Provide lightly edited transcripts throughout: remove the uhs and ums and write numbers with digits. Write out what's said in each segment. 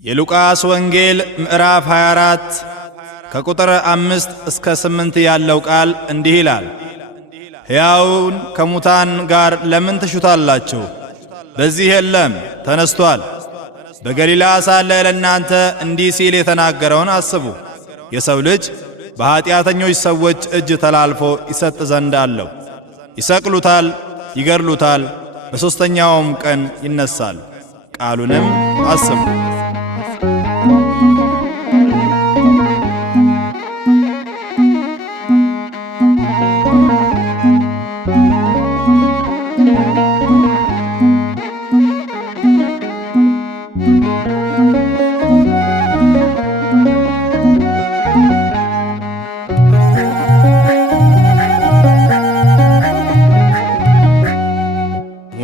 የሉቃስ ወንጌል ምዕራፍ 24 ከቁጥር 5 እስከ 8 ያለው ቃል እንዲህ ይላል። ሕያውን ከሙታን ጋር ለምን ትሹታላችሁ? በዚህ የለም ተነስቷል። በገሊላ ሳለ ለእናንተ እንዲህ ሲል የተናገረውን አስቡ። የሰው ልጅ በኀጢአተኞች ሰዎች እጅ ተላልፎ ይሰጥ ዘንድ አለው። ይሰቅሉታል፣ ይገድሉታል፣ በሦስተኛውም ቀን ይነሳል። ቃሉንም አስቡ።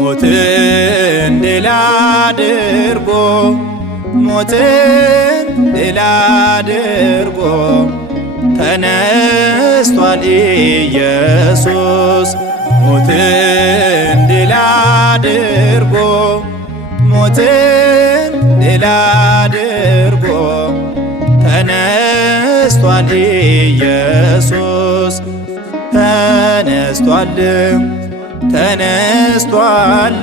ሞትን ድል አድርጎ ሞትን ድል አድርጎ ተነስቷል ኢየሱስ። ሞትን ድል አድርጎ ሞትን ድል አድርጎ ተነስቷል ኢየሱስ። ተነስቷል ተነስቷል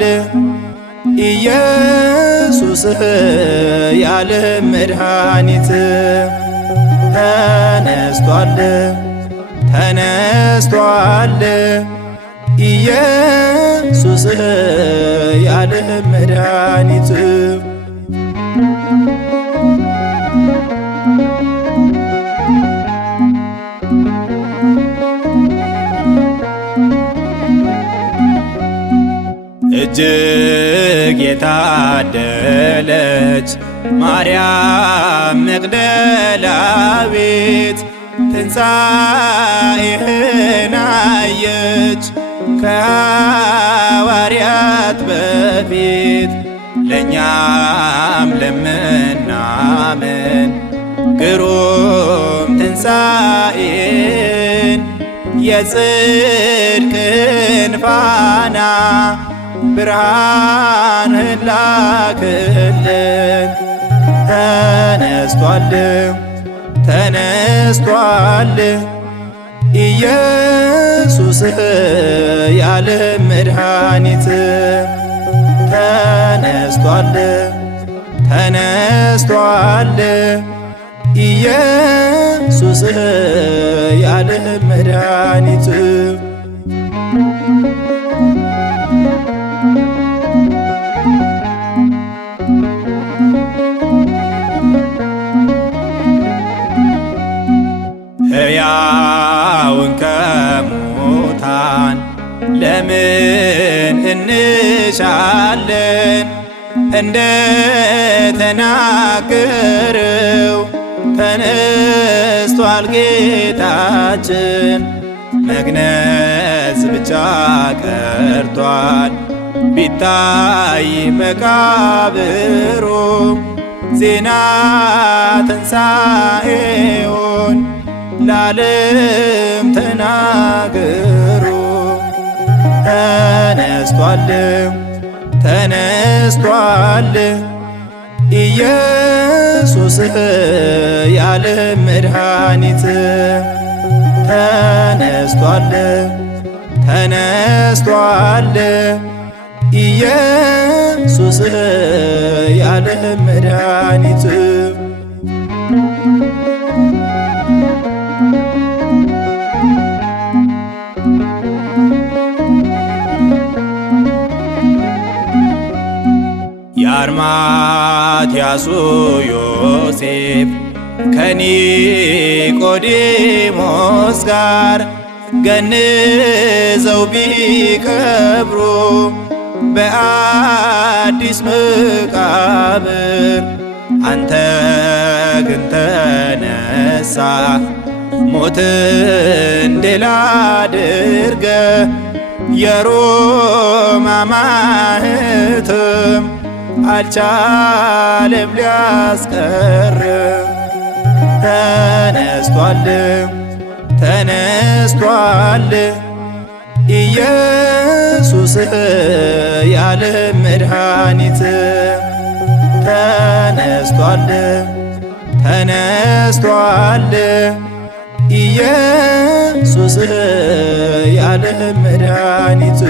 ኢየሱስ የዓለም መድኃኒት። ተነስቷል ተነስቷል ኢየሱስ የዓለም መድኃኒት። እጅግ የታደለች ማርያም መግደላዊት ትንሣኤህን አየች ከሐዋርያት በፊት። ለእኛም ለምናምን ግሩም ትንሣኤን የጽድቅን ፋና ብርሃንህን ላክልን። ተነስቷል ተነስቷል ኢየሱስ የዓለም መድኃኒት። ተነስቷል ተነስቷል ኢየሱስ የዓለም መድኃኒት። ሕያውን ከሙታን ለምን እንሻለን? እንደ ተናገረው ተነስቷል ጌታችን። መግነዝ ብቻ ቀርቷል ቢታይ መቃብሩ። ዜና ትንሣኤውን ለዓለም ተናገሩ። ተነስቷል ተነስቷል ኢየሱስ የዓለም መድኃኒት። ተነስቷል ተነስቷል ኢየሱስ የዓለም መድኃኒት። የአርማትያሱ ዮሴፍ ከኒቆዲሞስ ጋር ገንዘው ቢቀብሩ በአዲስ መቃብር። አንተ ግን ተነሳ ሞትን ድል አድርገ። የሮማ ማኅተም አልቻለም ሊያስቀር። ተነስቷል ተነስቷል ኢየሱስ የዓለም መድኃኒት። ተነስቷል ተነስቷል ኢየሱስ የዓለም መድኃኒት።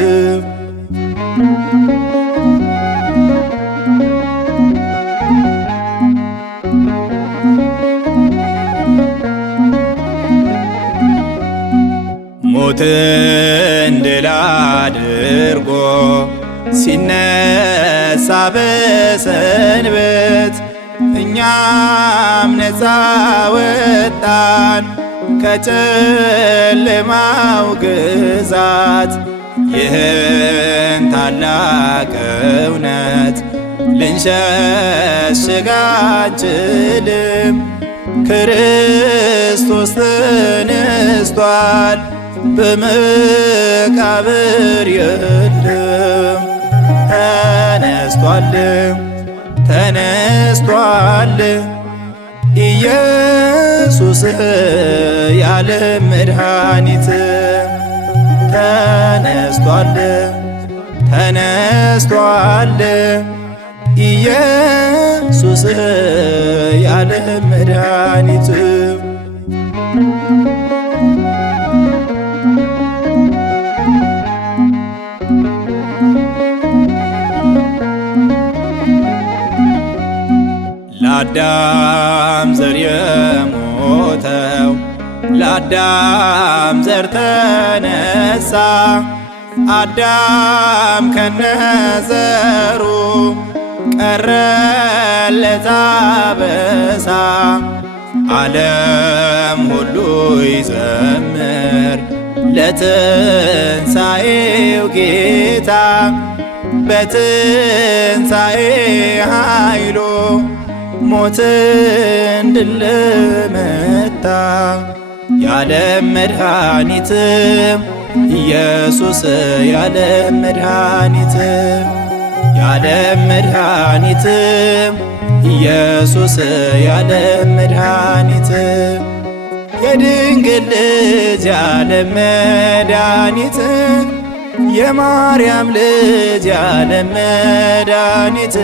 ሞትን ድል አድርጎ ሲነሳ በሰንበት እኛም ነፃ ወጣን ከጨለማው ግዛት። ይህን ታላቅ እውነት ልንሸሽግ አንችልም፣ ክርስቶስ ተነስቷል በመቃብር የለም። ተነስቷል ተነስቷል ኢየሱስ የዓለም መድኃኒት። ተነስቷል ተነስቷል ኢየሱስ የዓለም መድኃኒት። ለአዳም ዘር የሞተው ለአዳም ዘር ተነሳ። አዳም ከነዘሩ ቀረለት አበሳ። ዓለም ሁሉ ይዘምር ለትንሣኤው ጌታ፣ በትንሣኤ ኃይሉ ሞትን ድል መታ። የዓለም መድኃኒት ኢየሱስ የዓለም መድኃኒት፣ የዓለም መድኃኒት ኢየሱስ የዓለም መድኃኒት፣ የድንግል ልጅ የዓለም መድኃኒት፣ የማርያም ልጅ የዓለም መድኃኒት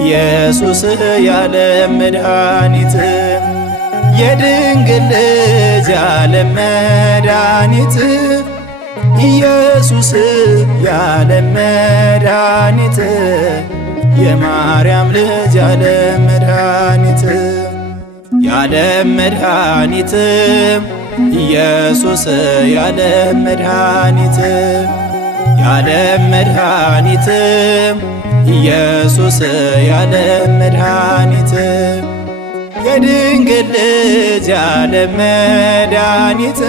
ኢየሱስ የዓለም መድኃኒት፣ የድንግል ልጅ የዓለም መድኃኒት ኢየሱስ የዓለም መድኃኒት፣ የማርያም ልጅ የዓለም መድኃኒት፣ የዓለም መድኃኒት ኢየሱስ የዓለም መድኃኒት፣ የዓለም መድኃኒት ኢየሱስ የዓለም መድኃኒት፣ የድንግል ልጅ የዓለም መድኃኒት፣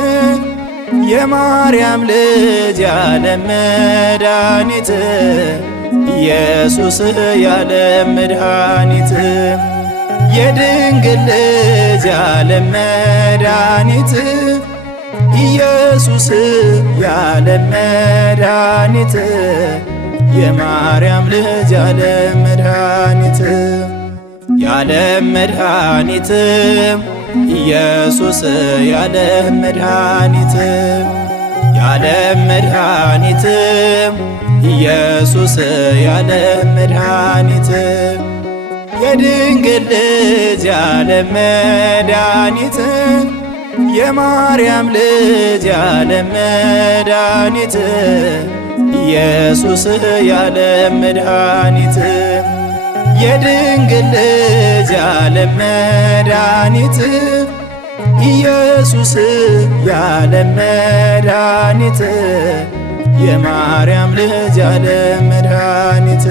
የማርያም ልጅ የዓለም መድኃኒት ኢየሱስ የዓለም መድኃኒት፣ የድንግል ልጅ የዓለም መድኃኒት ኢየሱስ የዓለም መድኃኒት፣ የማርያም ልጅ የዓለም መድኃኒት፣ የዓለም መድኃኒት ኢየሱስ የዓለም መድኃኒት፣ የዓለም መድኃኒት ኢየሱስ የዓለም መድኃኒት፣ የድንግል ልጅ የዓለም መድኃኒት፣ የማርያም ልጅ የዓለም መድኃኒት ኢየሱስ የዓለም መድኃኒት፣ የድንግል ልጅ የዓለም መድኃኒት ኢየሱስ የዓለም መድኃኒት፣ የማርያም ልጅ የዓለም መድኃኒት